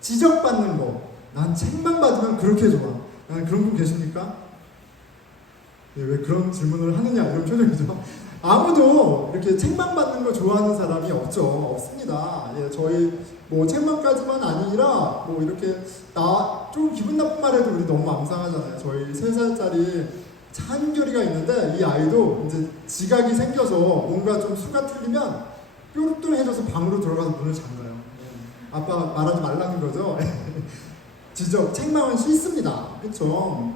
지적받는 거, 난 책만 받으면 그렇게 좋아. 난 그런 분 계십니까? 예, 왜 그런 질문을 하느냐 이런 표정이죠. 아무도 이렇게 책만 받는 거 좋아하는 사람이 없습니다. 예, 저희 뭐 책만까지만 아니라 뭐 이렇게 좀 기분 나쁜 말해도 우리 너무 망상하잖아요. 저희 3살짜리 찬결이가 있는데 이 아이도 이제 지각이 생겨서 뭔가 좀 수가 틀리면 뾰루뚱해져서 방으로 들어가서 문을 잠가요. 예, 아빠 말하지 말라는 거죠. 지적, 책망은 싫습니다. 그렇죠?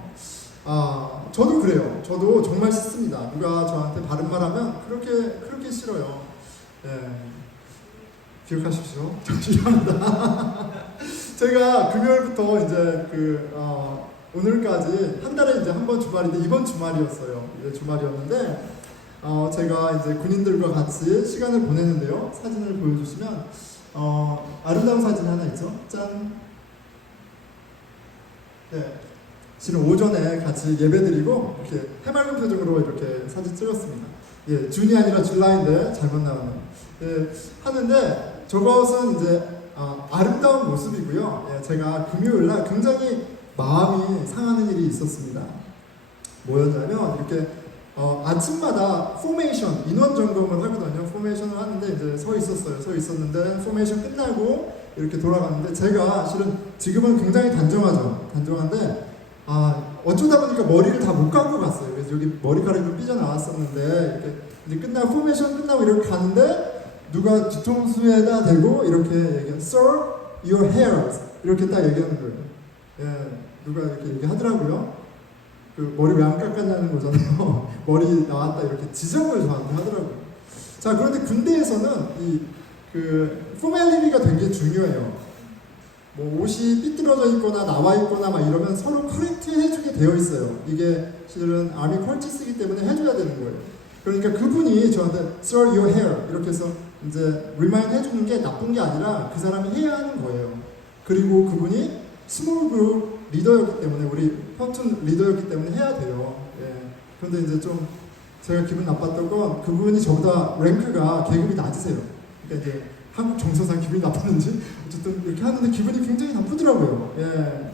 저도 그래요. 저도 정말 싫습니다. 누가 저한테 바른 말 하면 그렇게 싫어요. 예. 기억하십시오. 저 싫어합니다. 제가 금요일부터 이제 오늘까지 한 달에 이제 한 번 주말인데 이번 주말이었어요. 이제 주말이었는데 제가 이제 군인들과 같이 시간을 보내는데요. 사진을 보여주시면 아름다운 사진 하나 있죠. 짠. 네. 지금 오전에 같이 예배드리고 이렇게 해맑은 표정으로 이렇게 사진 찍었습니다. 예, 준이 아니라 줄라인데 잘못 나오는. 예, 하는데 저것은 이제 아름다운 모습이고요. 예, 제가 금요일날 굉장히 마음이 상하는 일이 있었습니다. 뭐였냐면 이렇게 아침마다 포메이션 인원 점검을 하거든요. 포메이션을 하는데 이제 서 있었는데 포메이션 끝나고 이렇게 돌아갔는데 제가 실은 지금은 굉장히 단정한데 어쩌다 보니까 머리를 다 못 감고 갔어요. 그래서 여기 머리카락이 좀 삐져나왔었는데 이렇게 이제 포메이션 끝나고 이렇게 가는데 누가 뒤통수에다 대고 이렇게 얘기한 Sir, your hair 이렇게 딱 얘기하는 거예요. 예, 누가 이렇게 얘기하더라고요. 그 머리 왜 안 깎았냐는 거잖아요. 머리 나왔다 이렇게 지적을 저한테 하더라고요. 자, 그런데 군대에서는 포멀리티가 되게 중요해요. 뭐 옷이 삐뚤어져 있거나 나와 있거나 막 이러면 서로 커렉트 해주게 되어 있어요. 이게 실은 아미 컬치스이기 때문에 해줘야 되는 거예요. 그러니까 그분이 저한테 Sir, your hair 이렇게 해서 이제 리마인드 해주는 게 나쁜 게 아니라 그 사람이 해야 하는 거예요. 그리고 그분이 스몰 그룹 리더였기 때문에 우리 퍼튼 리더였기 때문에 해야 돼요. 예. 그런데 이제 좀 제가 기분 나빴던 건 그분이 저보다 랭크가 계급이 낮으세요. 그러니까 이제 한국 정서상 기분이 나빴는지 어쨌든 이렇게 하는데 기분이 굉장히 나쁘더라고요. 예.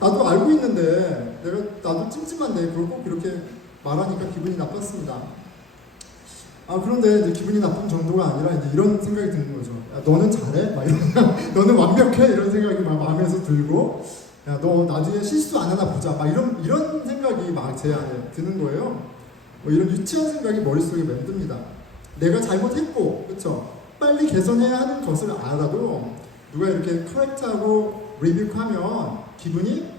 나도 알고 있는데 나도 찜찜한데 그걸 꼭 이렇게 말하니까 기분이 나빴습니다. 그런데 이제 기분이 나쁜 정도가 아니라 이제 이런 생각이 드는 거죠. 야, 너는 잘해? 막 이런, 너는 완벽해? 이런 생각이 막 마음에서 들고, 야, 너 나중에 실수 안 하나 보자. 막 이런 생각이 막 제 안에 드는 거예요. 뭐 이런 유치한 생각이 머릿속에 맴듭니다. 내가 잘못했고, 그쵸? 빨리 개선해야 하는 것을 알아도 누가 이렇게 커렉트하고 리뷰하면 기분이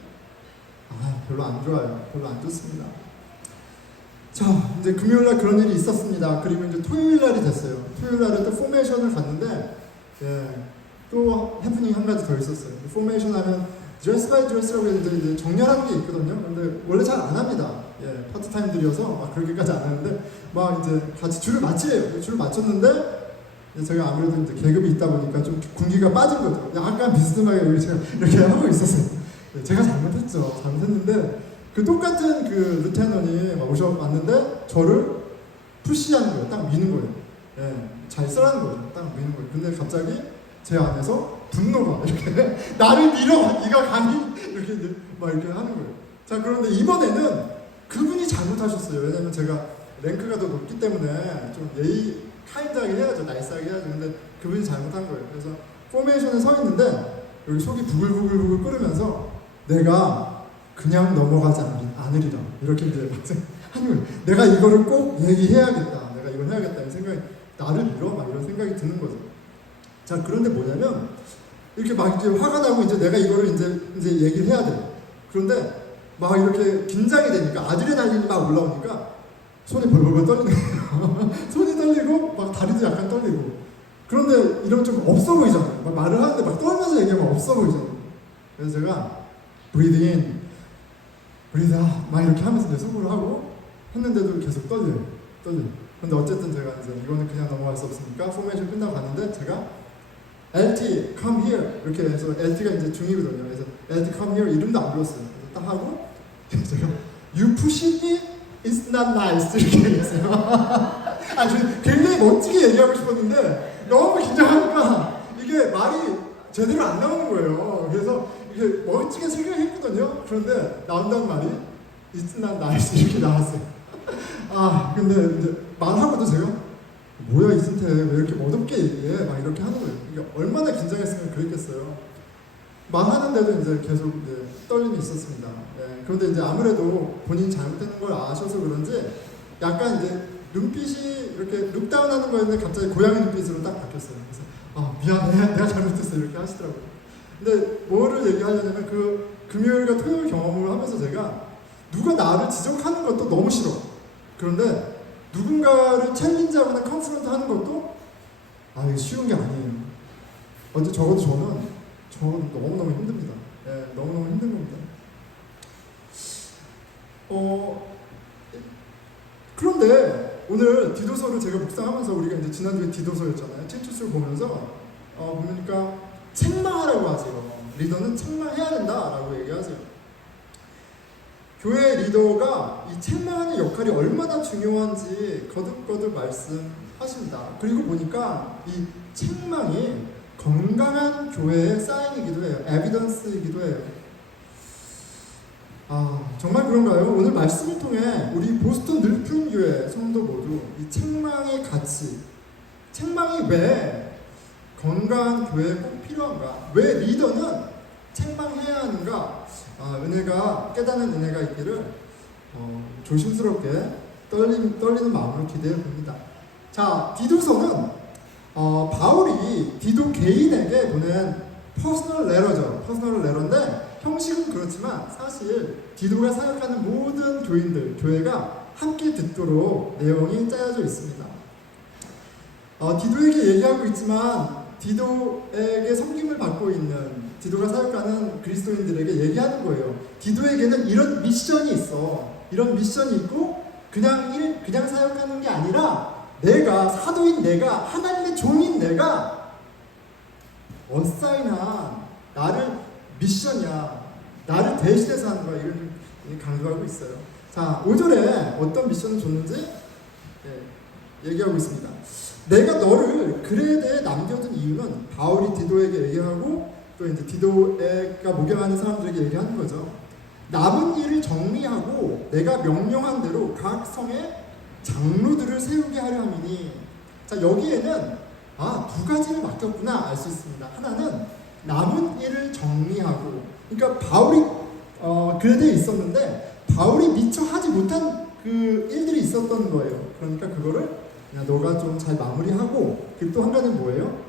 별로 안 좋아요. 별로 안 좋습니다. 자, 이제 금요일날 그런 일이 있었습니다. 그리고 이제 토요일날이 됐어요. 토요일날에 또 포메이션을 갔는데, 예, 또 해프닝 한 가지 더 있었어요. 포메이션 하면 드레스 바이 드레스라고 이제 정렬하는 게 있거든요. 근데 원래 잘 안 합니다. 예, 파트타임들이어서 막 그렇게까지 안 하는데, 막 이제 같이 줄을 맞춰요. 줄을 맞췄는데, 제가 아무래도 이제 계급이 있다 보니까 좀 군기가 빠진 거죠. 약간 비스듬하게 이렇게 하고 있었어요. 예, 제가 잘못했는데, 그 똑같은 그 루테넌이 오셔왔는데 저를 푸시하는 거예요. 딱 미는 거예요. 예, 잘 쓰라는 거죠. 딱 미는 거예요. 근데 갑자기 제 안에서 분노가 이렇게 나를 밀어! 네가 감히! 이렇게 막 이렇게 하는 거예요. 자, 그런데 이번에는 그분이 잘못하셨어요. 왜냐면 제가 랭크가 더 높기 때문에 좀 카인드하게 해야죠. 나이스하게 해야죠. 근데 그분이 잘못한 거예요. 그래서 포메이션에 서 있는데 여기 속이 부글부글 끓으면서 내가 그냥 넘어가지 않으리라. 이렇게 이제 하는 거예요. 내가 이거를 꼭 얘기해야겠다. 내가 이걸 해야겠다. 이 생각이 나를 밀어? 막 이런 생각이 드는 거죠. 자, 그런데 뭐냐면 이렇게 막 이제 화가 나고 이제 내가 이거를 이제 얘기를 해야 돼. 그런데 막 이렇게 긴장이 되니까 아드레날린이 막 올라오니까 손이 벌벌벌 떨리는 거예요. 손이 떨리고 막 다리도 약간 떨리고. 그런데 이런 좀 없어 보이잖아요. 막 말을 하는데 막 떨면서 얘기하면 없어 보이잖아요. 그래서 제가 breathe in, breathe out 막 이렇게 하면서 내 속으로 하고 했는데도 계속 떨려요. 근데 어쨌든 제가 이제 이거는 그냥 넘어갈 수 없으니까 포메이션 끝나고 갔는데 제가 LT come here 이렇게 해서 LT가 이제 중이거든요. 그래서 LT come here 이름도 안 불렀어요. 그래서 딱 하고 제가 you pushing me? It's not nice 이렇게 얘기했어요. 저 굉장히 멋지게 얘기하고 싶었는데 너무 긴장하니까 이게 말이 제대로 안 나오는 거예요. 그래서 이게 멋지게 생각했거든요. 그런데 나온다는 말이 이순난 나이스 이렇게 나왔어요. 아 근데 이제 말하고도 제가 뭐야 이순태 왜 이렇게 멋없게 얘기해 막 이렇게 하는 거예요. 이게 얼마나 긴장했으면 그랬겠어요. 말하는데도 이제 계속 이제 떨림이 있었습니다. 네, 그런데 이제 아무래도 본인이 잘못된 걸 아셔서 그런지 약간 이제 눈빛이 이렇게 룩다운하는 거였는데 갑자기 고양이 눈빛으로 딱 바뀌었어요. 그래서 아 미안해 내가 잘못했어 이렇게 하시더라고요. 근데 뭐를 얘기하려냐면 그 금요일과 토요일 경험을 하면서 제가 누가 나를 지적하는 것도 너무 싫어. 그런데 누군가를 챌린지하거나 컨프런트 하는 것도 아 이게 쉬운 게 아니에요. 언제 적어도 저는 너무너무 힘듭니다. 네, 너무너무 힘든 겁니다. 그런데 오늘 디도서를 제가 묵상하면서 우리가 이제 지난주에 디도서였잖아요. 티투스를 보면서 보니까 책망하라고 하세요. 리더는 책망해야 된다라고 얘기하세요. 교회 리더가 이 책망하는 역할이 얼마나 중요한지 거듭거듭 말씀하십니다. 그리고 보니까 이 책망이 건강한 교회의 사인이기도 해요. 에비던스이기도 해요. 정말 그런가요? 오늘 말씀을 통해 우리 보스턴 늘품교회 성도 모두 이 책망의 가치, 책망이 왜 건강한 교회에 꼭 필요한가? 왜 리더는 책망해야 하는가? 깨닫는 은혜가 있기를 조심스럽게 떨리는 마음으로 기대해 봅니다. 자, 디도서는 바울이 디도 개인에게 보낸 퍼스널 레터인데 형식은 그렇지만 사실 디도가 사역하는 모든 교회가 함께 듣도록 내용이 짜여져 있습니다. 디도에게 얘기하고 있지만 디도에게 섬김을 받고 있는 디도가 사역하는 그리스도인들에게 얘기하는 거예요. 디도에게는 이런 미션이 있어. 이런 미션이 있고 그냥 사역하는 게 아니라 내가 사도인 내가 하나님의 종인 내가 어사인한 나를 미션이야. 나를 대신해서 하는 거야. 이걸 강조하고 있어요. 자, 5절에 어떤 미션을 줬는지 얘기하고 있습니다. 내가 너를 그레데에 남겨둔 이유는 바울이 디도에게 얘기하고 또 이제 디도가 목양하는 사람들에게 얘기하는 거죠. 남은 일을 정리하고 내가 명령한 대로 각 성에 장로들을 세우게 하려 함이니. 자, 여기에는 두 가지를 맡겼구나 알 수 있습니다. 하나는 남은 일을 정리하고, 그러니까 바울이 그레데에 있었는데 바울이 미처 하지 못한 그 일들이 있었던 거예요. 그러니까 그거를 너가 좀 잘 마무리하고, 그리고 또 한 가지는 뭐예요?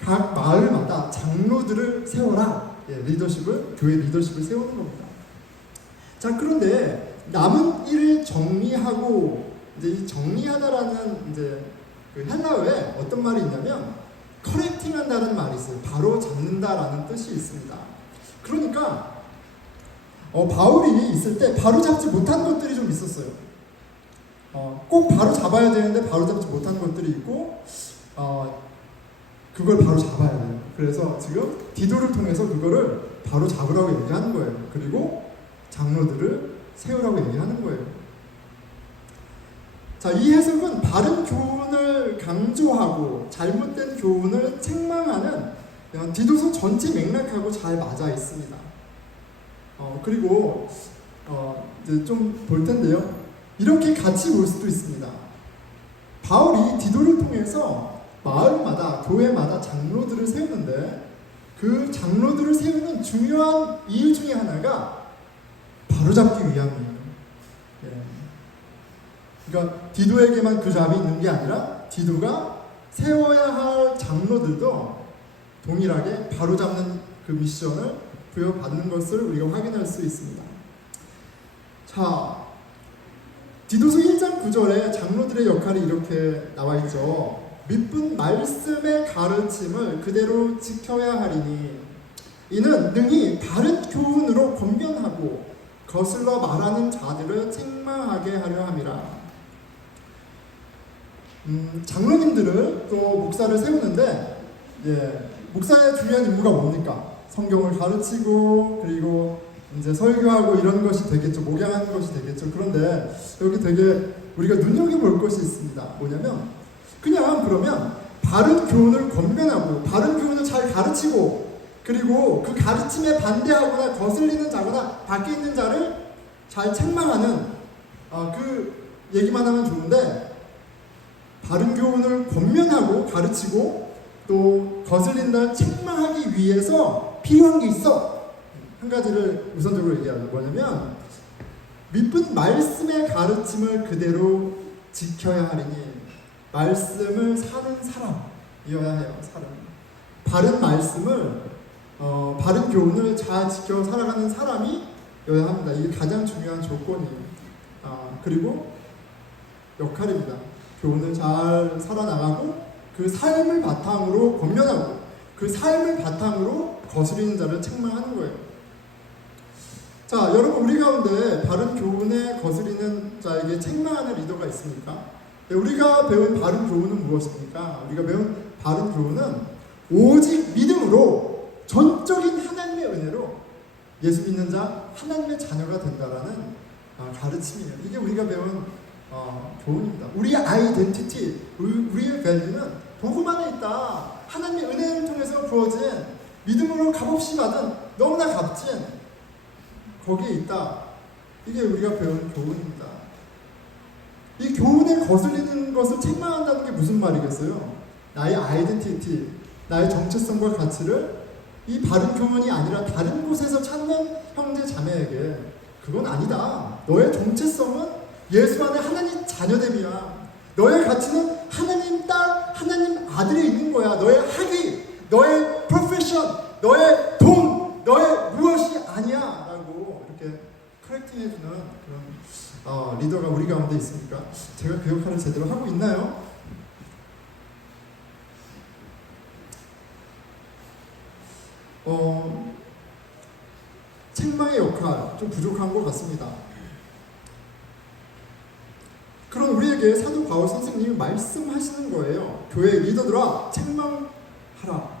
각 마을마다 장로들을 세워라. 교회 리더십을 세우는 겁니다. 자, 그런데 남은 일을 정리하고, 이제 이 정리하다라는 이제 그 헬라어에 어떤 말이 있냐면 커렉팅한다는 말이 있어요. 바로 잡는다라는 뜻이 있습니다. 그러니까 바울이 있을 때 바로 잡지 못한 것들이 좀 있었어요. 꼭 바로 잡아야 되는데 바로 잡지 못한 것들이 있고 그걸 바로 잡아야 돼요. 그래서 지금 디도를 통해서 그거를 바로 잡으라고 얘기하는 거예요. 그리고 장로들을 세우라고 얘기하는 거예요. 자, 이 해석은 바른 교훈을 강조하고 잘못된 교훈을 책망하는 디도서 전체 맥락하고 잘 맞아 있습니다. 그리고 이제 좀 볼 텐데요. 이렇게 같이 볼 수도 있습니다. 바울이 디도를 통해서 마을마다, 교회마다 장로들을 세우는데 그 장로들을 세우는 중요한 이유 중에 하나가 바로잡기 위함이에요. 그러니까 디도에게만 그 잡이 있는 게 아니라 디도가 세워야 할 장로들도 동일하게 바로잡는 그 미션을 부여받는 것을 우리가 확인할 수 있습니다. 자, 디도서 1장 9절에 장로들의 역할이 이렇게 나와 있죠. 믿은 말씀의 가르침을 그대로 지켜야 하리니 이는 능히 바른 교훈으로 권면하고 거슬러 말하는 자들을 책망하게 하려 함이라. 장로님들을 또 목사를 세우는데 목사의 중요한 임무가 뭡니까? 성경을 가르치고 그리고 이제 설교하고 이런 것이 되겠죠. 목양하는 것이 되겠죠. 그런데 여기 되게 우리가 눈여겨볼 것이 있습니다. 뭐냐면 그러면 바른 교훈을 권면하고 바른 교훈을 잘 가르치고 그리고 그 가르침에 반대하거나 거슬리는 자거나 밖에 있는 자를 잘 책망하는 그 얘기만 하면 좋은데, 바른 교훈을 권면하고 가르치고 또 거슬린다를 책망하기 위해서 필요한 게 있어. 한 가지를 우선적으로 얘기하는 뭐냐면, 밑분 말씀의 가르침을 그대로 지켜야 하리니 말씀을 사는 사람이어야 해요. 사람. 바른 말씀을 바른 교훈을 잘 지켜 살아가는 사람이어야 합니다. 이게 가장 중요한 조건이에요. 그리고 역할입니다. 교훈을 잘 살아나가고 그 삶을 바탕으로 권면하고 그 삶을 바탕으로 거스리는 자를 책망하는 거예요. 자, 여러분, 우리 가운데 바른 교훈에 거스리는 자에게 책망하는 리더가 있습니까? 우리가 배운 바른 교훈은 무엇입니까? 우리가 배운 바른 교훈은 오직 믿음으로 전적인 하나님의 은혜로 예수 믿는 자 하나님의 자녀가 된다라는 가르침이에요. 이게 우리가 배운 교훈입니다. 우리의 아이덴티티, 우리의 밸류는 복음 안에 있다. 하나님의 은혜를 통해서 부어진 믿음으로 값없이 받은 너무나 값진 거기에 있다. 이게 우리가 배운 교훈입니다. 이 교훈에 거슬리는 것을 책망한다는 게 무슨 말이겠어요? 나의 아이덴티티, 나의 정체성과 가치를 이 바른 교훈이 아니라 다른 곳에서 찾는 형제 자매에게 그건 아니다. 너의 정체성은 예수 안에 하나님 자녀됨이야. 너의 가치는 하나님 딸, 하나님 아들에 있는 거야. 너의 학위, 너의 프로페션, 너의 돈, 너의 무엇이 아니야 라고 이렇게 커렉팅해주는 그런 리더가 우리 가운데 있습니까? 제가 그 역할을 제대로 하고 있나요? 책망의 역할 좀 부족한 것 같습니다. 그런 우리에게 사도 바울 선생님이 말씀하시는 거예요. 교회 리더들아, 책망하라.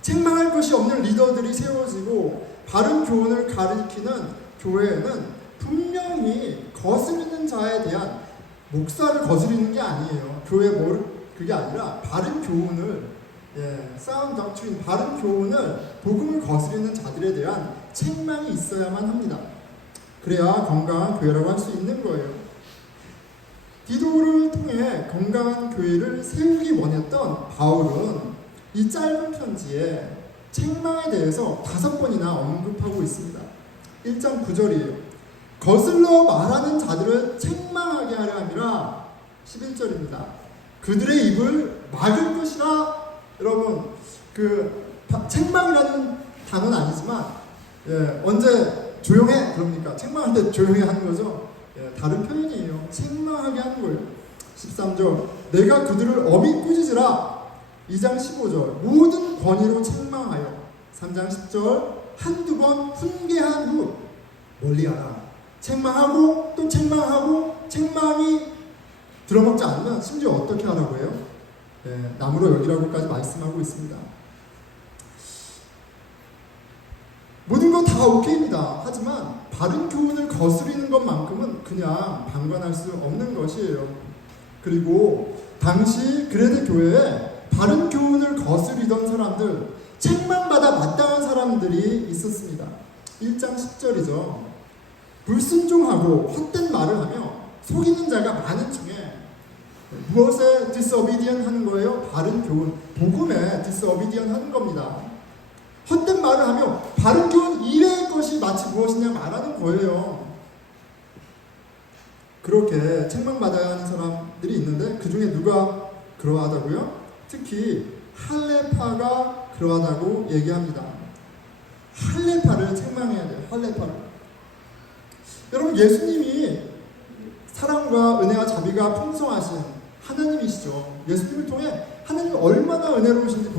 책망할 것이 없는 리더들이 세워지고 바른 교훈을 가리키는 교회에는 분명히 거스르는 자에 대한 목사를 거스르는 게 아니에요. 교회 그게 아니라 바른 교훈을 사운드 덕트린, 바른 교훈을 복음을 거스르는 자들에 대한 책망이 있어야만 합니다. 그래야 건강한 교회라고 할 수 있는 거예요. 디도를 통해 건강한 교회를 세우기 원했던 바울은 이 짧은 편지에 책망에 대해서 5번이나 언급하고 있습니다. 1장 9절이에요. 거슬러 말하는 자들을 책망하게 하려 함이라. 11절입니다. 그들의 입을 막을 것이라. 여러분, 책망이라는 단어는 아니지만 언제 조용해? 그럽니까? 책망할 때 조용해 하는 거죠. 다른 표현이에요. 책망하게 하는 거예요. 13절 내가 그들을 엄히 꾸짖으라. 2장 15절 모든 권위로 책망하여. 3장 10절 한두 번 훈계한 후 멀리하라. 책망하고 또 책망하고 책망이 들어먹지 않으면 심지어 어떻게 하라고 해요? 나무로 여기라고까지 말씀하고 있습니다. 모든 건 다 오케이입니다. 하지만 바른 교훈을 거스리는 것만큼은 그냥 방관할 수 없는 것이에요. 그리고 당시 그레데 교회에 바른 교훈을 거스리던 사람들, 책망받아 마땅한 사람들이 있었습니다. 1장 10절이죠. 불순종하고 헛된 말을 하며 속이는 자가 많은 중에 무엇에 disobedient 하는 거예요? 바른 교훈, 복음에 disobedient 하는 겁니다. 헛된 말을 하며 바른 교훈 이외의 것이 마치 무엇이냐 말하는 거예요. 그렇게 책망받아야 하는 사람들이 있는데 그 중에 누가 그러하다고요? 특히 할레파가 그러하다고 얘기합니다. 할레파를 책망해야 돼요. 할레파를. 여러분, 예수님이 사랑과 은혜와 자비가 풍성하신 하나님이시죠. 예수님을 통해 하나님이 얼마나 은혜로우신지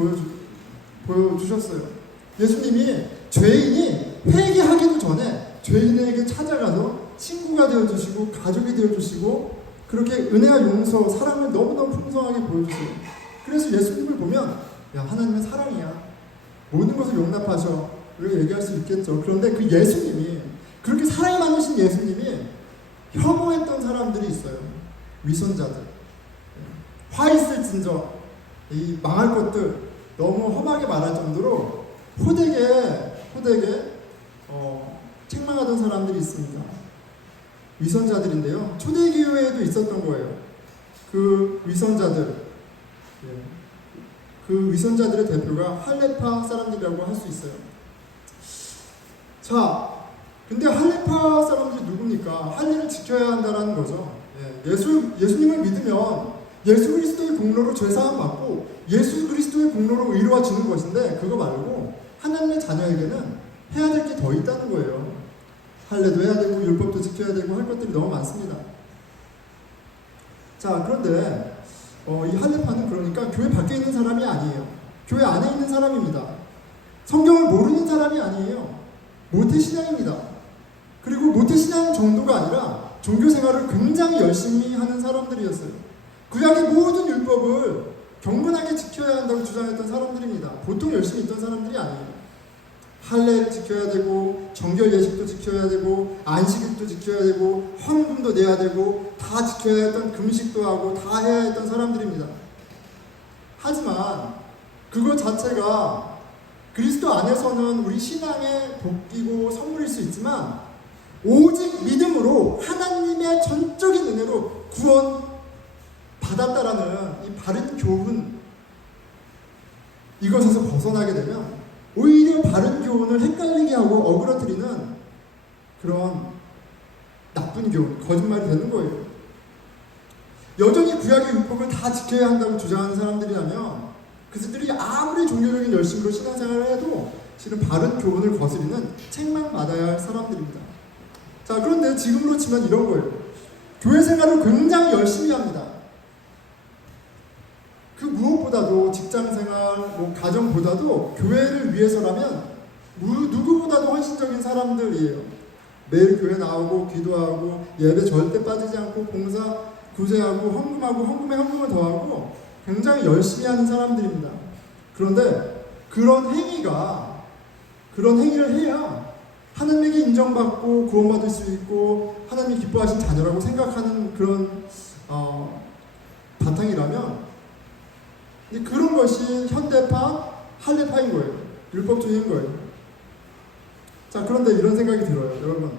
보여주셨어요. 예수님이 죄인이 회개하기도 전에 죄인에게 찾아가서 친구가 되어주시고 가족이 되어주시고 그렇게 은혜와 용서, 사랑을 너무너무 풍성하게 보여주세요. 그래서 예수님을 보면 하나님은 사랑이야. 모든 것을 용납하셔. 이렇게 얘기할 수 있겠죠. 그런데 그 예수님이, 그렇게 사랑이 많으신 예수님이 혐오했던 사람들이 있어요. 위선자들. 화 있을진저 이 망할 것들, 너무 험하게 말할 정도로 호되게 책망하던 사람들이 있습니다. 위선자들인데요. 초대교회에도 있었던 거예요. 그 위선자들, 그 위선자들의 대표가 할레파 사람들이라고 할 수 있어요. 자, 근데 할레파 사람들이 누굽니까? 할례를 지켜야 한다는 거죠. 예수님을 믿으면 예수 그리스도의 공로로 죄사함 받고 예수 그리스도의 공로로 의로워지는 것인데, 그거 말고 하나님의 자녀에게는 해야 될 게 더 있다는 거예요. 할례도 해야 되고 율법도 지켜야 되고 할 것들이 너무 많습니다. 자, 그런데 이 할례파는 그러니까 교회 밖에 있는 사람이 아니에요. 교회 안에 있는 사람입니다. 성경을 모르는 사람이 아니에요. 모태신앙입니다. 그리고 모태신앙 정도가 아니라 종교생활을 굉장히 열심히 하는 사람들이었어요. 구약의 모든 율법을 경건하게 지켜야 한다고 주장했던 사람들입니다. 보통 열심히 있던 사람들이 아니에요. 할례를 지켜야 되고 정결 예식도 지켜야 되고 안식일도 지켜야 되고 헌금도 내야 되고 다 지켜야 했던, 금식도 하고 다 해야 했던 사람들입니다. 하지만 그것 자체가 그리스도 안에서는 우리 신앙의 복이고 선물일 수 있지만, 오직 믿음으로 하나님의 전적인 은혜로 구원 받았다라는 이 바른 교훈, 이것에서 벗어나게 되면 오히려 바른 교훈을 헷갈리게 하고 어그러뜨리는 그런 나쁜 교훈, 거짓말이 되는 거예요. 여전히 구약의 율법을 다 지켜야 한다고 주장하는 사람들이라면 그들이 아무리 종교적인 열심으로 신앙생활을 해도 실은 바른 교훈을 거스리는 책망받아야 할 사람들입니다. 자, 그런데 지금으로 치면 이런 거예요. 교회 생활을 굉장히 열심히 합니다. 그 무엇보다도 직장생활, 가정보다도 교회를 위해서라면 누구보다도 헌신적인 사람들이에요. 매일 교회 나오고 기도하고 예배 절대 빠지지 않고 봉사, 구제하고 헌금하고 헌금에 헌금을 더하고 굉장히 열심히 하는 사람들입니다. 그런데 그런 행위를 해야 하나님에게 인정받고 구원받을 수 있고 하나님이 기뻐하신 자녀라고 생각하는 그런 바탕이라면, 그런 것이 현대파, 할례파인 거예요. 율법주의인 거예요. 자, 그런데 이런 생각이 들어요. 여러분,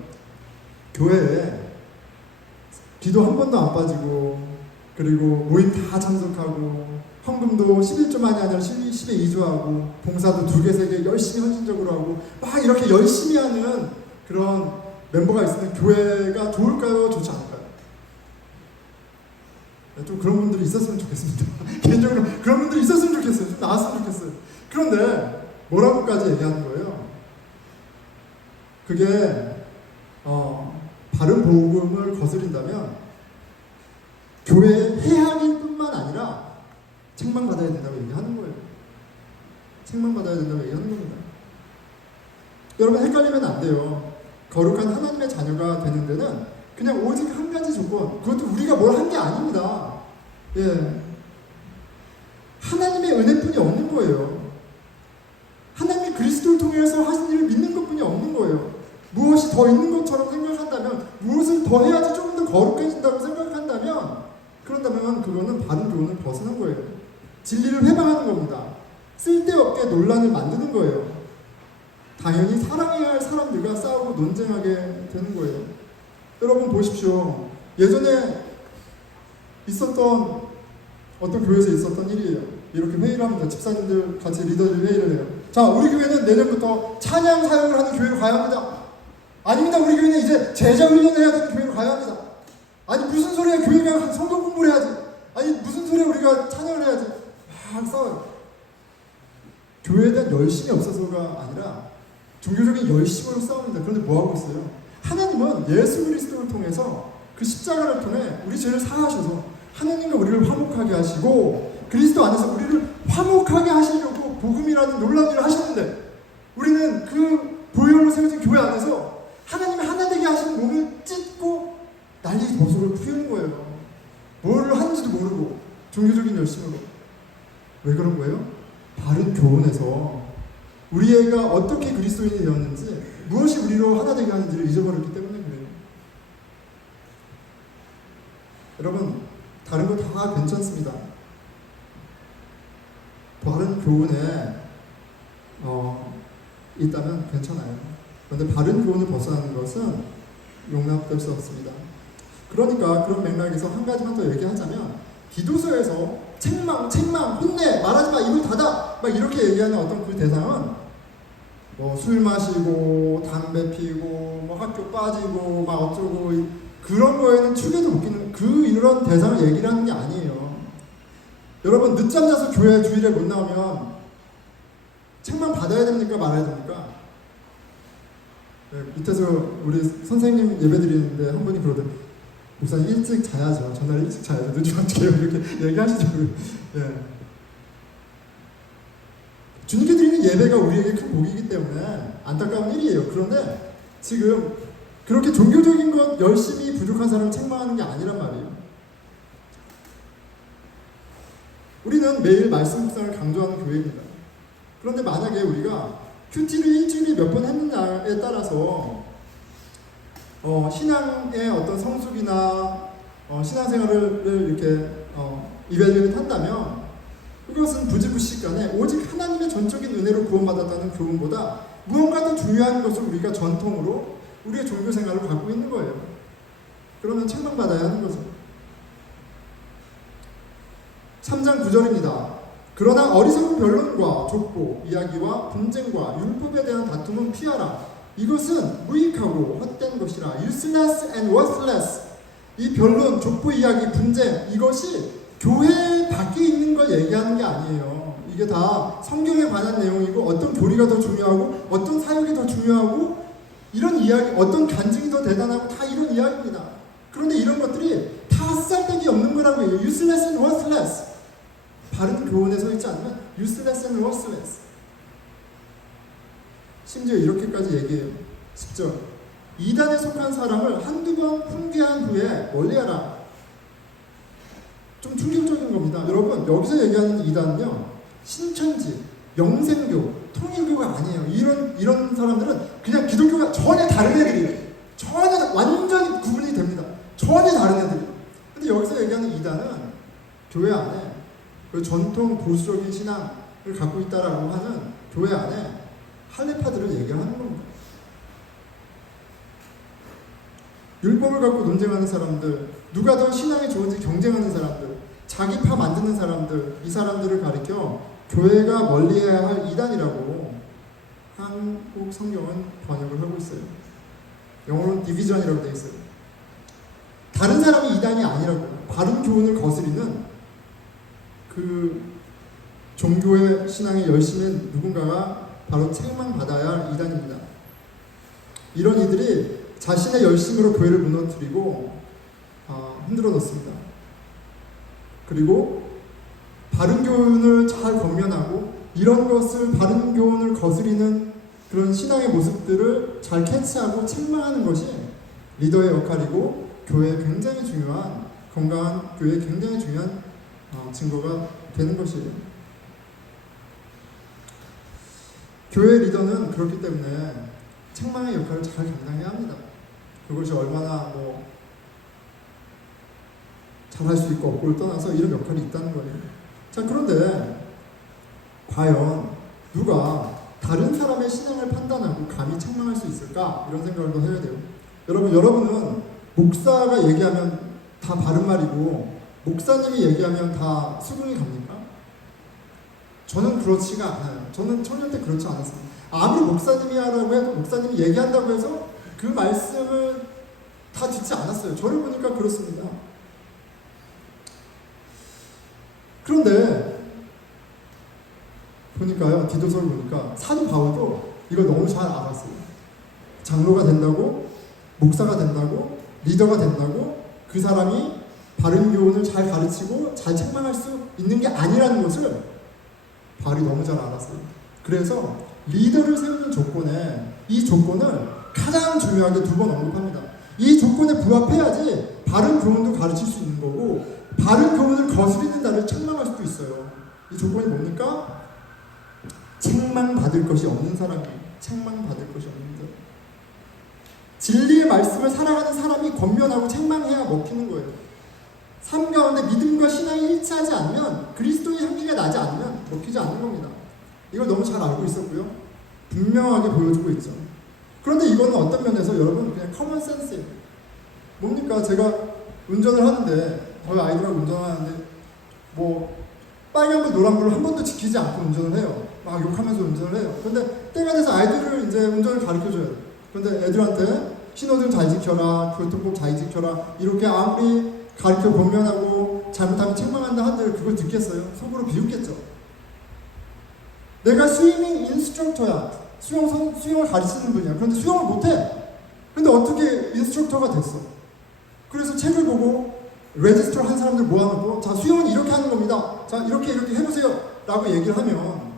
교회에 기도 한 번도 안 빠지고, 그리고 모임 다 참석하고, 헌금도 11조만이 아니라 10에 2조하고, 봉사도 2개, 3개 열심히 헌신적으로 하고, 막 이렇게 열심히 하는 그런 멤버가 있으면 교회가 좋을까요? 좋지 않을까요? 좀 그런 분들이 있었으면 좋겠습니다. 개인적으로 그런 분들이 있었으면 좋겠어요. 좀 나왔으면 좋겠어요. 그런데 뭐라고까지 얘기하는 거예요? 그게 바른 복음을 거스린다면 교회의 해악일 뿐만 아니라 책망받아야 된다고 얘기하는 거예요. 책망받아야 된다고 얘기하는 겁니다. 여러분, 헷갈리면 안 돼요. 거룩한 하나님의 자녀가 되는 데는 그냥 오직 한 가지 조건, 그것도 우리가 뭘 한 게 아닙니다. 하나님의 은혜뿐이 없는 거예요. 하나님이 그리스도를 통해서 하신 일을 믿는 것뿐이 없는 거예요. 무엇이 더 있는 것처럼 생각한다면, 무엇을 더 해야지 조금 더 거룩해진다고 생각한다면, 그런다면 그거는 바른 교훈을 벗어난 거예요. 진리를 회방하는 겁니다. 쓸데없게 논란을 만드는 거예요. 당연히 사랑해야 할 사람들과 싸우고 논쟁하게 되는 거예요. 여러분 보십시오. 예전에 있었던 어떤 교회에서 있었던 일이에요. 이렇게 회의를 합니다. 집사님들 같이 리더들이 회의를 해요. 자, 우리 교회는 내년부터 찬양 사역을 하는 교회로 가야 합니다. 아닙니다. 우리 교회는 이제 제자 훈련을 해야 되는 교회로 가야 합니다. 아니, 무슨 소리야, 교회가 성경 공부를 해야지. 아니, 무슨 소리야, 우리가 찬양을 해야지. 막 싸워요. 교회에 대한 열심이 없어서가 아니라 종교적인 열심으로 싸웁니다. 그런데 뭐하고 있어요? 하나님은 예수 그리스도를 통해서 그 십자가를 통해 우리 죄를 사하셔서 하나님과 우리를 화목하게 하시고, 그리스도 안에서 우리를 화목하게 하시려고 복음이라는 놀라운 일을 하셨는데, 우리는 그 보혈로 세워진 교회 안에서 하나님이 하나 되게 하신 몸을 찢고 난리 보석을 피우는 거예요. 뭘 하는지도 모르고 종교적인 열심으로. 왜 그런 거예요? 바른 교훈에서 우리 애가 어떻게 그리스도인이 되었는지, 무엇이 우리로 하나 되게 하는지를 잊어버렸기 때문에 그래요. 여러분, 다른 거 다 괜찮습니다. 바른 교훈에 있다면 괜찮아요. 그런데 바른 교훈을 벗어나는 것은 용납될 수 없습니다. 그러니까 그런 맥락에서 한 가지만 더 얘기하자면 기도서에서 책망, 혼내, 말하지 마, 입을 닫아 막 이렇게 얘기하는 어떤 그 대상은 뭐 술 마시고 담배 피고 뭐 학교 빠지고 막 어쩌고 그런 거에는 축에도 묶이는 이런 대상을 얘기를 하는 게 아니에요. 여러분 늦잠 자서 교회 주일에 못 나오면 책망 받아야 됩니까? 말아야 됩니까? 네, 밑에서 우리 선생님 예배 드리는데 한 분이 그러더니 목사님 일찍 자야죠. 전날 일찍 자야죠. 늦으면 어떡해요? 이렇게 얘기하시죠. 예. 주님께 드리는 예배가 우리에게 큰 복이기 때문에 안타까운 일이에요. 그런데 지금 그렇게 종교적인 것 열심히 부족한 사람을 책망하는 게 아니란 말이에요. 우리는 매일 말씀 묵상을 강조하는 교회입니다. 그런데 만약에 우리가 큐티를 일주일에 몇 번 했느냐에 따라서 신앙의 어떤 성숙이나 신앙생활을 이렇게 이벨리를 한다면 그것은 부지불식간에 오직 하나님의 전적인 은혜로 구원받았다는 교훈보다 무언가 더 중요한 것을 우리가 전통으로 우리의 종교생활을 갖고 있는 거예요. 그러면 책망받아야 하는 거죠. 3장 9절입니다. 그러나 어리석은 변론과 족보, 이야기와 분쟁과 율법에 대한 다툼은 피하라. 이것은 무익하고 헛된 것이라. useless and worthless. 이 변론, 족보, 이야기, 분쟁 이것이 교회 밖에 있는 걸 얘기하는 게 아니에요. 이게 다 성경에 관한 내용이고 어떤 교리가 더 중요하고 어떤 사역이 더 중요하고 이런 이야기, 어떤 간증이 더 대단하고 다 이런 이야기입니다. 그런데 이런 것들이 다 쓸데기 없는 거라고 해요. useless and worthless. 바른 교훈에 서 있지 않으면 useless and worthless. 심지어 이렇게까지 얘기해요. 10절. 이단에 속한 사람을 한두 번 훈계한 후에 멀리하라. 좀 충격적인 겁니다. 여러분 여기서 얘기하는 이단은요 신천지, 영생교, 통일교가 아니에요. 이런 사람들은 그냥 기독교가 전혀 다른 애들이에요. 전혀 완전히 구분이 됩니다. 전혀 다른 애들이에요. 근데 여기서 얘기하는 이단은 교회 안에 그 전통 보수적인 신앙을 갖고 있다라고 하는 교회 안에 할례파들을 얘기하는 겁니다. 율법을 갖고 논쟁하는 사람들, 누가 더 신앙이 좋은지 경쟁하는 사람들, 자기파 만드는 사람들, 이 사람들을 가리켜 교회가 멀리해야 할 이단이라고 한국 성경은 번역을 하고 있어요. 영어로는 디비전이라고 되어 있어요. 다른 사람이 이단이 아니라고. 바른 교훈을 거스리는 그 종교의 신앙에 열심히 누군가가 바로 책망받아야 할 이단입니다. 이런 이들이 자신의 열심으로 교회를 무너뜨리고 흔들어 놓습니다. 그리고 바른 교훈을 잘 권면하고 이런 것을 바른 교훈을 거스리는 그런 신앙의 모습들을 잘 캐치하고 책망하는 것이 리더의 역할이고 교회에 굉장히 중요한 건강한 교회에 굉장히 중요한 증거가 되는 것이에요. 교회 리더는 그렇기 때문에 책망의 역할을 잘 감당해야 합니다. 그것이 얼마나 잘할 수 있고 없고를 떠나서 이런 역할이 있다는 거예요. 자, 그런데 과연 누가 다른 사람의 신앙을 판단하고 감히 책망할 수 있을까? 이런 생각을 더 해야 돼요. 여러분은 목사가 얘기하면 다 바른 말이고 목사님이 얘기하면 다 수긍이 갑니까? 저는 그렇지가 않아요. 저는 청년 때 그렇지 않았습니다. 아무리 목사님이 하라고 해도 목사님이 얘기한다고 해서 그 말씀을 다 듣지 않았어요. 저를 보니까 그렇습니다. 그런데 보니까요, 디도서를 보니까 사도 바울도 이걸 너무 잘 알았어요. 장로가 된다고, 목사가 된다고, 리더가 된다고 그 사람이 바른 교훈을 잘 가르치고 잘 책망할 수 있는 게 아니라는 것을 바울이 너무 잘 알았어요. 그래서 리더를 세우는 조건에 이 조건을 가장 중요하게 두 번 언급합니다. 이 조건에 부합해야지 바른 교훈도 가르칠 수 있는 거고 바른 교훈을 거스리는 자를 책망할 수도 있어요. 이 조건이 뭡니까? 책망받을 것이 없는 사람이에요. 책망받을 것이 없는 사람. 진리의 말씀을 살아가는 사람이 권면하고 책망해야 먹히는 거예요. 삶 가운데 믿음과 신앙이 일치하지 않으면 그리스도의 향기가 나지 않으면 먹히지 않는 겁니다. 이걸 너무 잘 알고 있었고요. 분명하게 보여주고 있죠. 그런데 이거는 어떤 면에서 여러분 그냥 커먼 센스예요. 뭡니까? 제가 운전을 하는데 저희 아이들하고 운전을 하는데 뭐 빨간불 노란불을 한 번도 지키지 않고 운전을 해요. 막 욕하면서 운전을 해요. 근데 때가 돼서 아이들을 이제 운전을 가르쳐줘야 돼요. 근데 애들한테 신호등 잘 지켜라, 교통법 잘 지켜라 이렇게 아무리 가르쳐 권면하고 잘못하면 책망한다 한들 그걸 듣겠어요? 속으로 비웃겠죠. 내가 스위밍 인스트럭터야. 수영을 가르치는 분이야. 그런데 수영을 못해. 근데 어떻게 인스트럭터가 됐어? 그래서 책을 보고 레지스터 한 사람들 모아놓고 자 수영은 이렇게 하는 겁니다. 자 이렇게 해보세요. 라고 얘기를 하면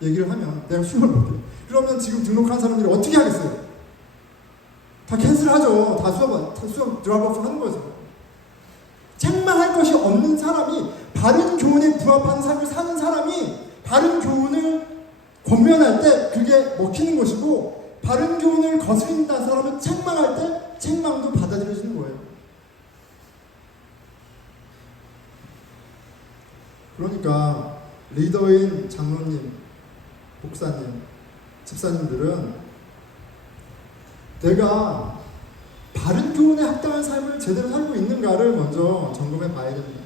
내가 수영을 못해. 그러면 지금 등록한 사람들이 어떻게 하겠어요? 다 캔슬하죠. 다 수업 드랍오프 하는 거죠. 책망할 것이 없는 사람이 바른 교훈에 부합하는 삶을 사는 사람이 바른 교훈을 권면할 때 그게 먹히는 것이고 바른 교훈을 거스린다는 사람은 책망할 때 책망도 받아들여지는 거예요. 그러니까 리더인 장로님, 목사님, 집사님들은 내가 바른 교훈에 합당한 삶을 제대로 살고 있는가를 먼저 점검해 봐야 됩니다.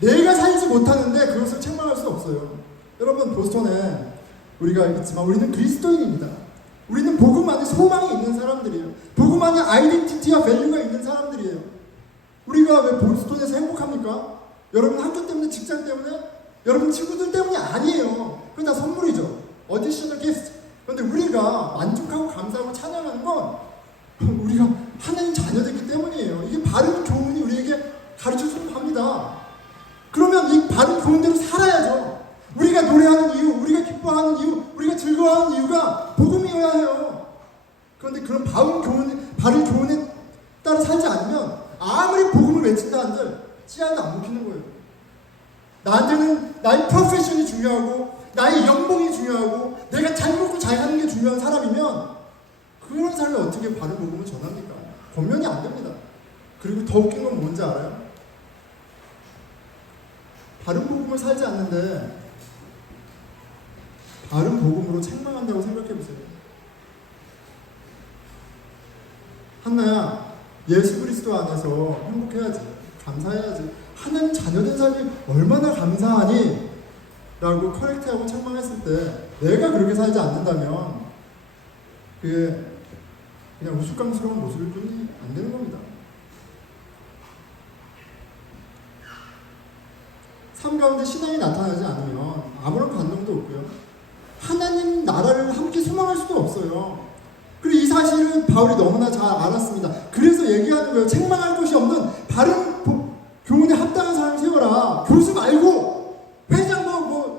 내가 살지 못하는데 그것을 책망할 수 없어요. 여러분 보스턴에 우리가 있지만 우리는 그리스도인입니다. 우리는 복음 안에 소망이 있는 사람들이에요. 복음 안에 아이덴티티와 밸류가 있는 사람들이에요. 우리가 왜 보스턴에서 행복합니까? 여러분 학교 때문에, 직장 때문에, 여러분 친구들 때문이 아니에요. 그건 다 선물이죠. 어디셔널 기프트. 그런데 우리가 만족하고 감사하고 찬양하는 건 우리가 하나님 자녀됐기 때문이에요. 이게 바른 교훈이 우리에게 가르쳐주는 겁니다. 그러면 이 바른 교훈대로 살아야죠. 우리가 노래하는 이유, 우리가 기뻐하는 이유, 우리가 즐거워하는 이유가 복음이어야 해요. 그런데 그런 바른 교훈에 따라 살지 않으면 아무리 복음을 외친다 한들 씨앗이 안 먹히는 거예요. 나한테는 나의 프로페션이 중요하고 나의 연봉이 중요하고 내가 잘 먹고 잘 사는 게 중요한 사람이면 그런 삶을 어떻게 바른 복음을 전합니까? 권면이 안 됩니다. 그리고 더 웃긴 건 뭔지 알아요? 바른 복음을 살지 않는데 바른 복음으로 책망한다고 생각해보세요. 한나야, 예수 그리스도 안에서 행복해야지, 감사해야지, 하나님 자녀된 삶이 얼마나 감사하니? 라고 커렉트하고 책망했을 때 내가 그렇게 살지 않는다면 그게 그냥 우스꽝스러운 모습일 뿐이 안 되는 겁니다. 삶 가운데 신앙이 나타나지 않으면 아무런 감동도 없고요. 하나님 나라를 함께 소망할 수도 없어요. 그리고 이 사실을 바울이 너무나 잘 알았습니다. 그래서 얘기하는 거예요. 책망할 것이 없는 바른 교훈에 합당한 사람을 세워라. 교수 말고 회장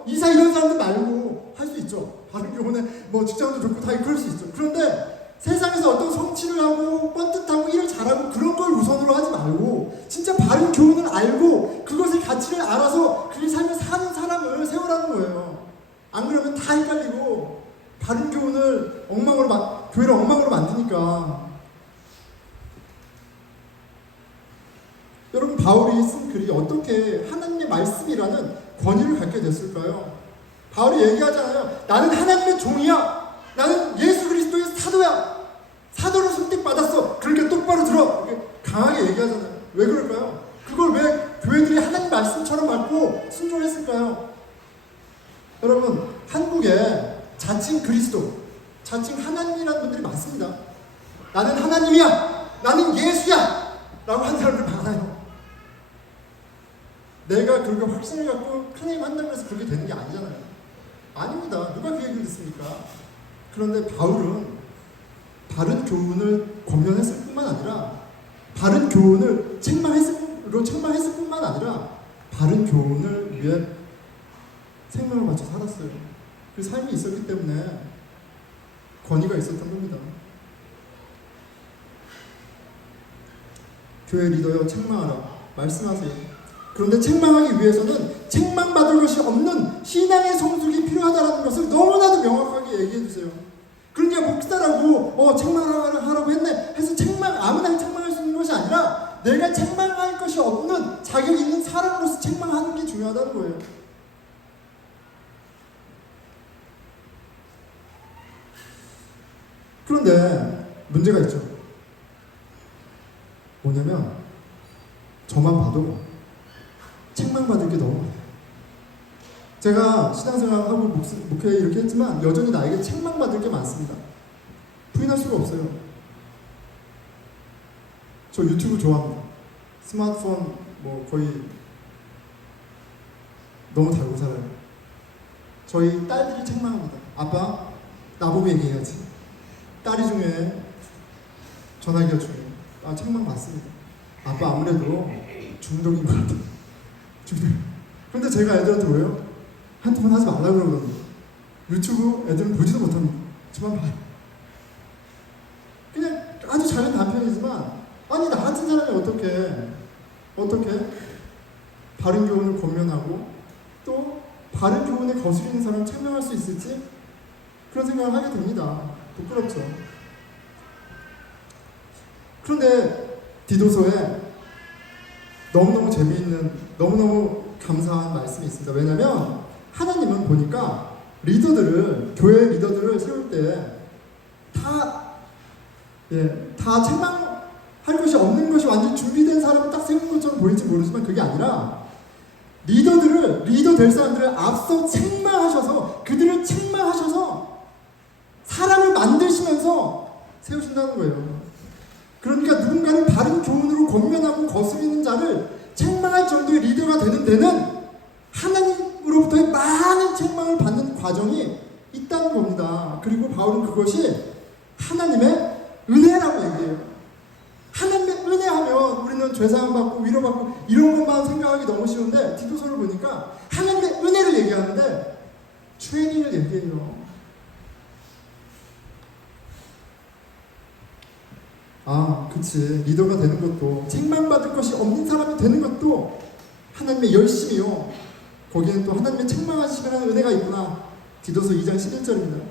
이사 이런 사람들 말고 할 수 있죠. 바른 교훈에 직장도 좋고 다 그럴 수 있죠. 그런데 세상에서 어떤 성취를 하고 뻔뜻하고 일을 잘하고 그런 걸 우선으로 하지 말고 진짜 바른 교훈을 알고 그것의 가치를 알아서 그 삶을 사는 사람을 세우라는 거예요. 안 그러면 다 헷갈리고 바른 교훈을 교회를 엉망으로 만드니까. 여러분 바울이 쓴 글이 어떻게 하나님의 말씀이라는 권위를 갖게 됐을까요? 바울이 얘기하잖아요. 나는 하나님의 종이야. 나는 예수 그리스도의 사도야. 사도로 선택받았어. 그러니까 똑바로 들어. 이렇게 강하게 얘기하잖아요. 왜 그럴까요? 그걸 왜 교회들이 하나님 말씀처럼 받고 순종했을까요? 여러분 한국에 자칭 그리스도, 자칭 하나님이라는 분들이 많습니다. 나는 하나님이야. 나는 예수야. 라고 하는 사람들 많아요. 내가 그렇게 확신을 갖고 하나님 한다고 해서 그렇게 되는 게 아니잖아요. 아닙니다. 누가 그 얘기를 듣습니까? 그런데 바울은 바른 교훈을 권면했을 뿐만 아니라 바른 교훈을 책망했을 뿐만 아니라 바른 교훈을 위해 생명을 바쳐 살았어요. 그 삶이 있었기 때문에 권위가 있었던 겁니다. 교회 리더여 책망하라. 말씀하세요. 그런데 책망하기 위해서는 책망받을 것이 없는 신앙의 성숙이 필요하다는 것을 너무나도 명확하게 얘기해 주세요. 그러니까 목사라고 책망하라고 했네 해서 아무나 책망할 수 있는 것이 아니라 내가 책망할 것이 없는 자격 있는 사람으로서 책망하는 게 중요하다는 거예요. 그런데 문제가 있죠. 뭐냐면 저만 봐도 책망받을 게 너무 많아요. 제가 신앙생활하고 목회 이렇게 했지만 여전히 나에게 책망받을 게 많습니다. 부인할 수가 없어요. 저 유튜브 좋아합니다. 스마트폰 뭐 거의 너무 달고 살아요. 저희 딸들이 책망합니다. 아빠 나보고 얘기해야지. 딸이 중에 전화기가 중에 책망 받습니다. 아빠 아무래도 중독인 것 같아. 중독. 근데 제가 애들한테 왜요? 핸드폰 하지 말라고 그러거든요. 유튜브 애들은 보지도 못합니다. 저만 봐요. 그냥 아주 작은 단편이지만 아니 나 같은 사람이 어떻게 바른 교훈을 권면하고 또 바른 교훈에 거스르는 사람을 책망할 수 있을지 그런 생각을 하게 됩니다. 부끄럽죠. 그런데 디도서에 너무너무 재미있는 너무너무 감사한 말씀이 있습니다. 왜냐하면 하나님은 보니까 교회 리더들을 세울 때 다 책망할 것이 없는 것이 완전히 준비된 사람을 딱 세우는 것처럼 보일지 모르지만 그게 아니라 리더 될 사람들을 앞서 그들을 책망하셔서 사람을 만드시면서 세우신다는 거예요. 그러니까 누군가를 바른 교훈으로 권면하고 거스리는 자를 책망할 정도의 리더가 되는 데는 하나님으로부터의 많은 책망을 받는 과정이 있다는 겁니다. 그리고 바울은 그것이 하나님의 은혜라고 얘기해요. 하나님의 은혜하면 우리는 죄사함 받고 위로받고 이런 것만 생각하기 너무 쉬운데 디도서를 보니까 하나님의 은혜를 얘기하는데 트레이닝을 얘기해요. 그치. 리더가 되는 것도 책망받을 것이 없는 사람이 되는 것도 하나님의 열심이요. 거기에는 또 하나님의 책망하시는 은혜가 있구나. 디도서 2장 11절입니다.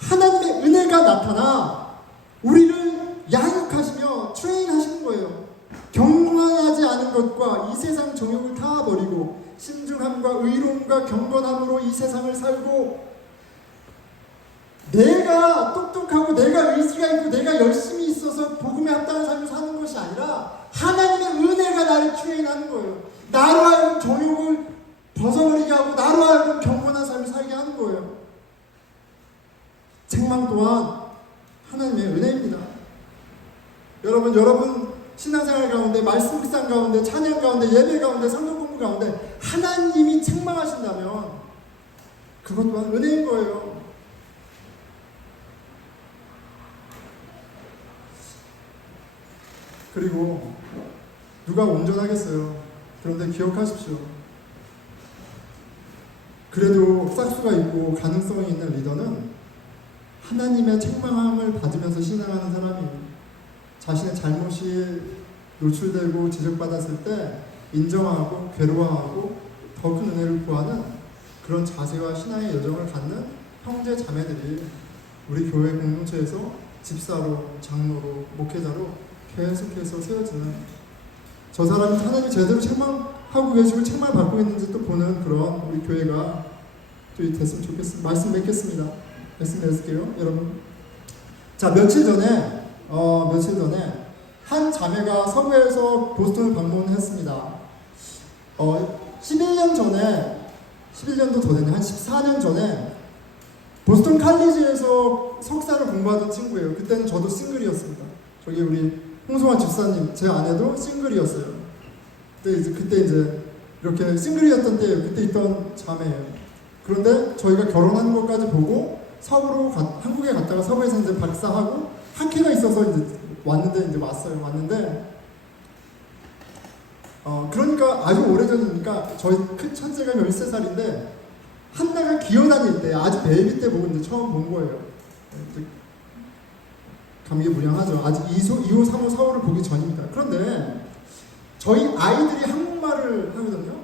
하나님의 은혜가 나타나 우리를 양육하시며 트레인하시는 거예요. 경건하지 않은 것과 이 세상 정욕을 다 버리고 신중함과 의로움과 경건함으로 이 세상을 살고 내가 똑똑하고 내가 의지가 있고 내가 열심히 있어서 복음에 합당한 삶을 사는 것이 아니라 하나님의 은혜가 나를 트레인하는 거예요. 나로 하여금 정욕을 벗어버리게 하고 나로 하여금 경건한 삶을 살게 하는 거예요. 책망 또한 하나님의 은혜입니다. 여러분 신앙생활 가운데 말씀 묵상 가운데 찬양 가운데 예배 가운데 성경 공부 가운데 하나님이 책망하신다면 그것 또한 은혜인 거예요. 그리고 누가 온전하겠어요. 그런데 기억하십시오. 그래도 싹수가 있고 가능성이 있는 리더는 하나님의 책망함을 받으면서 신앙하는 사람이에요. 자신의 잘못이 노출되고 지적받았을 때 인정하고 괴로워하고 더 큰 은혜를 구하는 그런 자세와 신앙의 여정을 갖는 형제 자매들이 우리 교회 공동체에서 집사로, 장로로, 목회자로 계속해서 세워지는 저 사람이 하나님이 제대로 책망하고 계시고 책망을 받고 있는지 또 보는 그런 우리 교회가 또 됐으면 좋겠습니다. 말씀 맺겠습니다. 말씀 맺을게요, 여러분. 자, 며칠 전에 한 자매가 서부에서 보스턴을 방문했습니다. 11년도 더 됐네. 한 14년 전에 보스턴 칼리지에서 석사를 공부하던 친구예요. 그때는 저도 싱글이었습니다. 저기 우리 홍성환 집사님, 제 아내도 싱글이었어요. 그때 이제 이렇게 싱글이었던 때예요. 그때 있던 자매예요. 그런데 저희가 결혼하는 것까지 보고 한국에 갔다가 서부에서 이제 박사하고 학회가 있어서 이제 왔어요. 그러니까 아주 오래전이니까 저희 큰 첫째가 13살인데 한나가 기어다닐 때 아주 베이비 때 보고 이제 처음 본 거예요. 감개무량하죠. 아직 2호, 3호, 4호를 보기 전입니다. 그런데 저희 아이들이 한국말을 하거든요.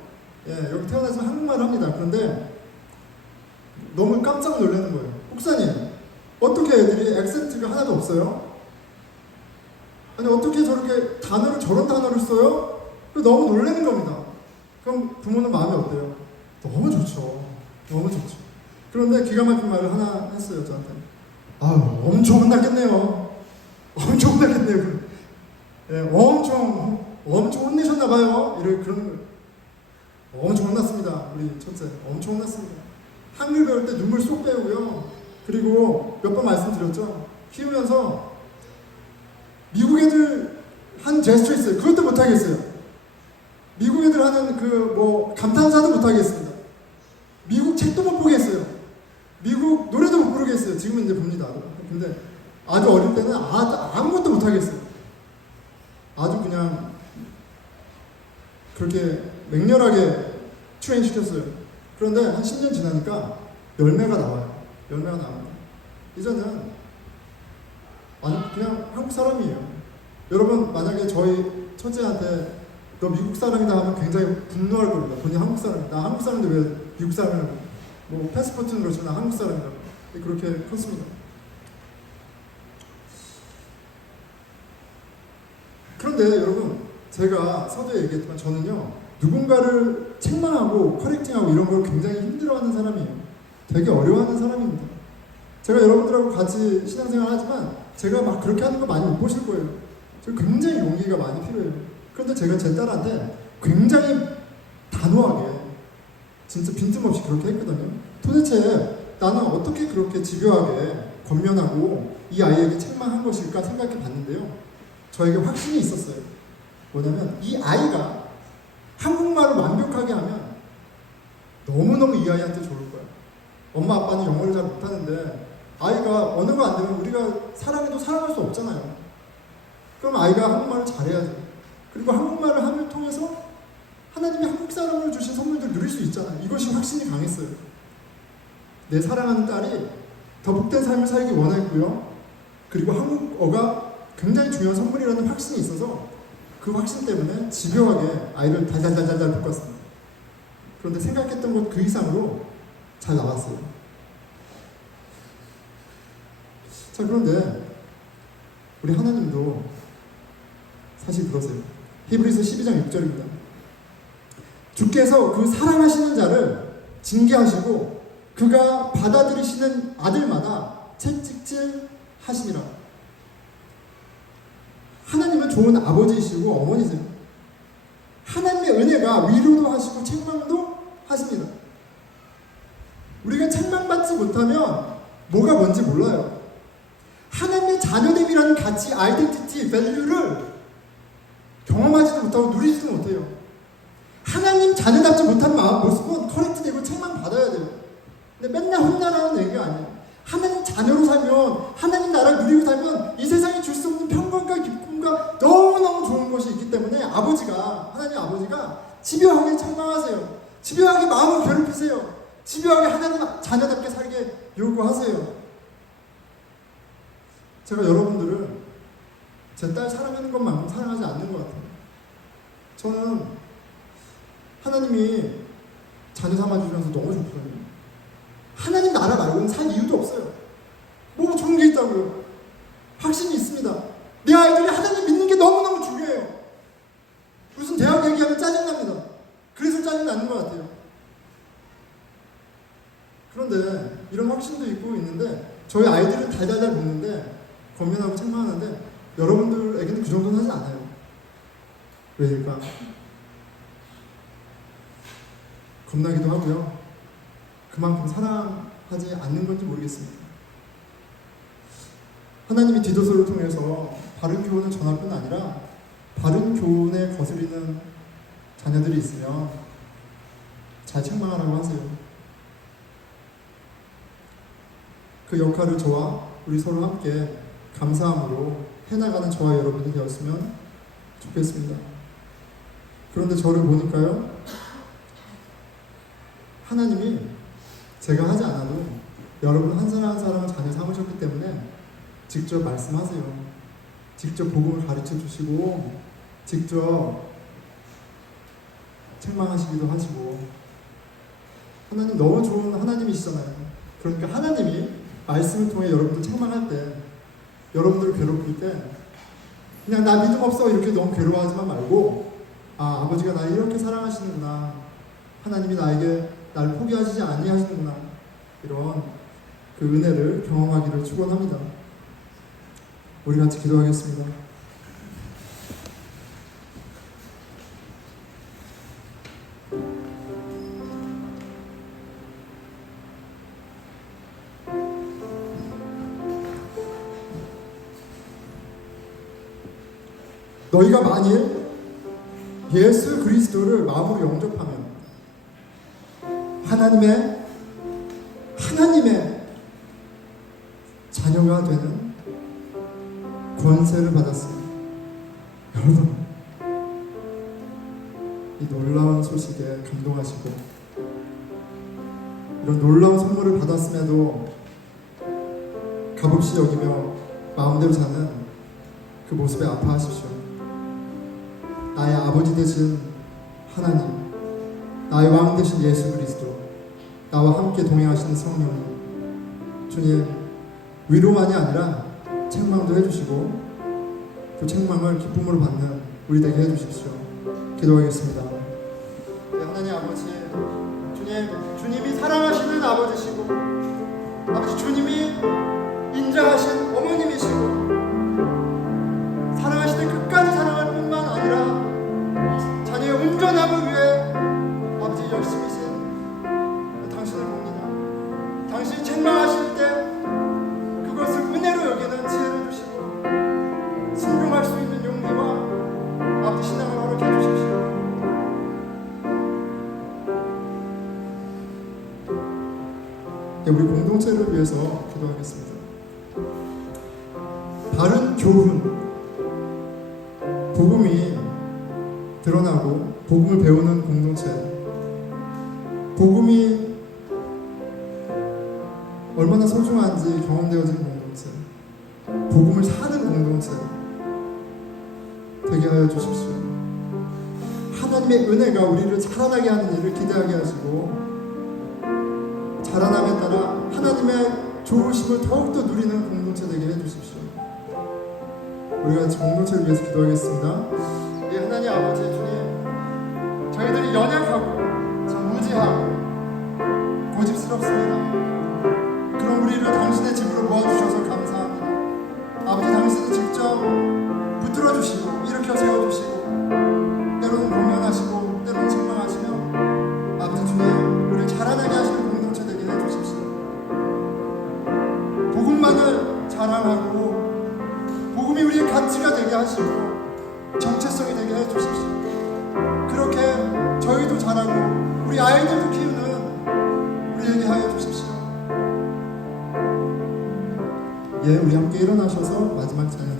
여기 태어나서 한국말을 합니다. 그런데 너무 깜짝 놀라는 거예요. 목사님, 어떻게 애들이 액센트가 하나도 없어요? 아니 어떻게 저렇게 저런 단어를 써요? 너무 놀라는 겁니다. 그럼 부모는 마음이 어때요? 너무 좋죠. 그런데 기가 막힌 말을 하나 했어요, 저한테. 아유, 엄청 혼났겠네요. 엄청 혼났겠네요. 예, 엄청 혼내셨나봐요. 그런 거. 엄청 혼났습니다. 우리 첫째. 엄청 혼났습니다. 한글 배울 때 눈물 쏙 빼고요. 그리고 몇 번 말씀드렸죠. 키우면서 미국 애들 한 제스처 있어요. 그것도 못하겠어요. 미국 애들 하는 감탄사도 못하겠습니다. 미국 책도 못 보겠어요. 미국 노래도 못 부르겠어요. 지금은 이제 봅니다. 근데 아주 어릴 때는 아무것도 못하겠어요. 아주 그냥 그렇게 맹렬하게 트레인시켰어요. 그런데 한 10년 지나니까 열매가 나와요. 열매가 나옵니다. 이제는 그냥 한국 사람이에요. 여러분 만약에 저희 첫째한테 너 미국 사람이다 하면 굉장히 분노할 겁니다. 본인 한국 사람이다. 나 한국 사람인데 왜 미국 사람이라고. 뭐 패스포트는 그렇지만 나 한국 사람이라고. 그렇게 컸습니다. 그런데 여러분 제가 서두에 얘기했지만 저는요 누군가를 책망하고 커렉팅하고 이런 걸 굉장히 힘들어하는 사람이에요. 되게 어려워하는 사람입니다. 제가 여러분들하고 같이 신앙생활 하지만 제가 막 그렇게 하는 거 많이 못 보실 거예요. 저 굉장히 용기가 많이 필요해요. 그런데 제가 제 딸한테 굉장히 단호하게 진짜 빈틈없이 그렇게 했거든요. 도대체 나는 어떻게 그렇게 집요하게 권면하고 이 아이에게 책망한 것일까 생각해 봤는데요. 저에게 확신이 있었어요. 뭐냐면 이 아이가 한국말을 완벽하게 하면 너무너무 이 아이한테 좋을 거야. 엄마 아빠는 영어를 잘 못하는데 아이가 언어가 안 되면 우리가 사랑해도 사랑할 수 없잖아요. 그럼 아이가 한국말을 잘해야죠. 그리고 한국말을 함을 통해서 하나님이 한국 사람을 주신 선물들 누릴 수 있잖아요. 이것이 확신이 강했어요. 내 사랑하는 딸이 더 복된 삶을 살기 원했고요. 그리고 한국어가 굉장히 중요한 선물이라는 확신이 있어서 그 확신 때문에 집요하게 아이를 달달달달 볶았습니다. 그런데 생각했던 것 그 이상으로 잘 나왔어요. 자, 그런데 우리 하나님도 사실 그러세요. 히브리서 12장 6절입니다. 주께서 그 사랑하시는 자를 징계하시고 그가 받아들이시는 아들마다 채찍질 하시니라. 하나님은 좋은 아버지이시고 어머니세요. 하나님의 은혜가 위로도 하시고 책망도 하십니다. 우리가 책망받지 못하면 뭐가 뭔지 몰라요. 하나님의 자녀됨이라는 가치, 아이덴티티, 밸류를 경험하지도 못하고 누리지도 못해요. 하나님 자녀답지 못한 모습은 커렉트되고 책망받아야 돼요. 근데 맨날 혼나라는 얘기가 아니에요. 하나님 자녀로 살면, 하나님 나라를 누리고 살면 이 세상이 줄 수 없는 평강과 기쁨과 너무너무 좋은 것이 있기 때문에 하나님 아버지가 집요하게 책망하세요. 집요하게 마음을 괴롭히세요. 집요하게 하나님 자녀답게 살게 요구하세요. 제가 여러분들을 제 딸 사랑하는 것만큼 사랑하지 않는 것 같아요. 저는 하나님이 자녀 삼아주셔서 너무 좋거든요. 하나님 나라 말고는 살 이유도 없어요. 뭐 좋은 게 있다고요. 확신이 있습니다. 내 아이들이 하나님 믿는 게 너무너무 중요해요. 무슨 대학 얘기하면 짜증납니다. 그래서 짜증나는 것 같아요. 그런데 이런 확신도 있고 있는데 저희 아이들은 달달달 볶는데 권면하고 책망하는데 여러분들에게는 그 정도는 하지 않아요. 왜일까? 겁나기도 하고요. 그만큼 사랑하지 않는 건지 모르겠습니다. 하나님이 디도서를 통해서 바른 교훈을 전할 뿐 아니라 바른 교훈에 거스리는 자녀들이 있으면 잘 책망하라고 하세요. 그 역할을 저와 우리 서로 함께 감사함으로 해나가는 저와 여러분이 되었으면 좋겠습니다. 그런데 저를 보니까요, 하나님이 제가 하지 않아도 여러분 한 사람 한 사람을 자녀 삼으셨기 때문에 직접 말씀하세요. 직접 복음을 가르쳐 주시고 직접 책망하시기도 하시고 하나님 너무 좋은 하나님이시잖아요. 그러니까 하나님이 말씀을 통해 여러분들 책망할 때 여러분들을 괴롭힐 때 그냥 나 믿음 없어 이렇게 너무 괴로워하지만 말고 아버지가 나를 이렇게 사랑하시는구나. 하나님이 나에게 나를 포기하시지 아니하시는구나. 이런 그 은혜를 경험하기를 축원합니다. 우리 같이 기도하겠습니다. 너희가 만일 예수 그리스도를 마음으로 영접하면 하나님의 자녀가 되는 권세를 받았습니다. 여러분, 이 놀라운 소식에 감동하시고 이런 놀라운 선물을 받았음에도 값없이 여기며 마음대로 사는 그 모습에 아파하십시오. 나의 아버지 되신 하나님, 나의 왕 되신 예수 그리스도, 나와 함께 동행하시는 성령님, 주님, 위로만이 아니라 책망도 해주시고 그 책망을 기쁨으로 받는 우리 되게 해주십시오. 기도하겠습니다. 네, 하나님 아버지, 주님이 사랑하시는 아버지시고, 아버지 주님이 인자하신 어머님이시고, 사랑하시는 끝까지 사랑할 뿐만 아니라 자녀의 온전함을 위해 아버지 열심히신 당신을 봅니다. 당신이 책망하실 때 그것을 은혜로 여기는 지혜를 주시고 순종할 수 있는 용기와 아버지 신앙을 허락해 주십시오. 네, 우리 공동체를 위해서 기도하겠습니다. 바른 교훈, 복음이 드러나고 복음을 배우는 공동체, 복음이 얼마나 소중한지 경험되어진 공동체, 복음을 사는 공동체 되게 하여 주십시오. 하나님의 은혜가 우리를 자라나게 하는 일을 기대하게 하시고, 자라남에 따라 하나님의 좋으심을 더욱더 누리는 공동체 되게 해주십시오. 우리가 같이 공동체를 위해서 기도하겠습니다. 예, 하나님 아버지 주님, 저희들이 연약하고 참 무지하고 고집스럽습니다. 그런 우리를 당신의 집으로 모아주셔서 감사합니다. 아버지, 당신이 직접 붙들어주시고 일으켜 세워주시고 때로는 공연하시고 때로는 책망하시며 아버지 주님, 우리를 자라나게 하시는 공동체 되게 해주십시오. 복음만을 자랑하고 복음이 우리의 가치가 되게 하시고 정체성이 되게 해주십시오. 그렇게 저희도 자라고 우리 아이들도 키우는 우리에게 하여 주십시오. 예, 우리 함께 일어나셔서 마지막 찬양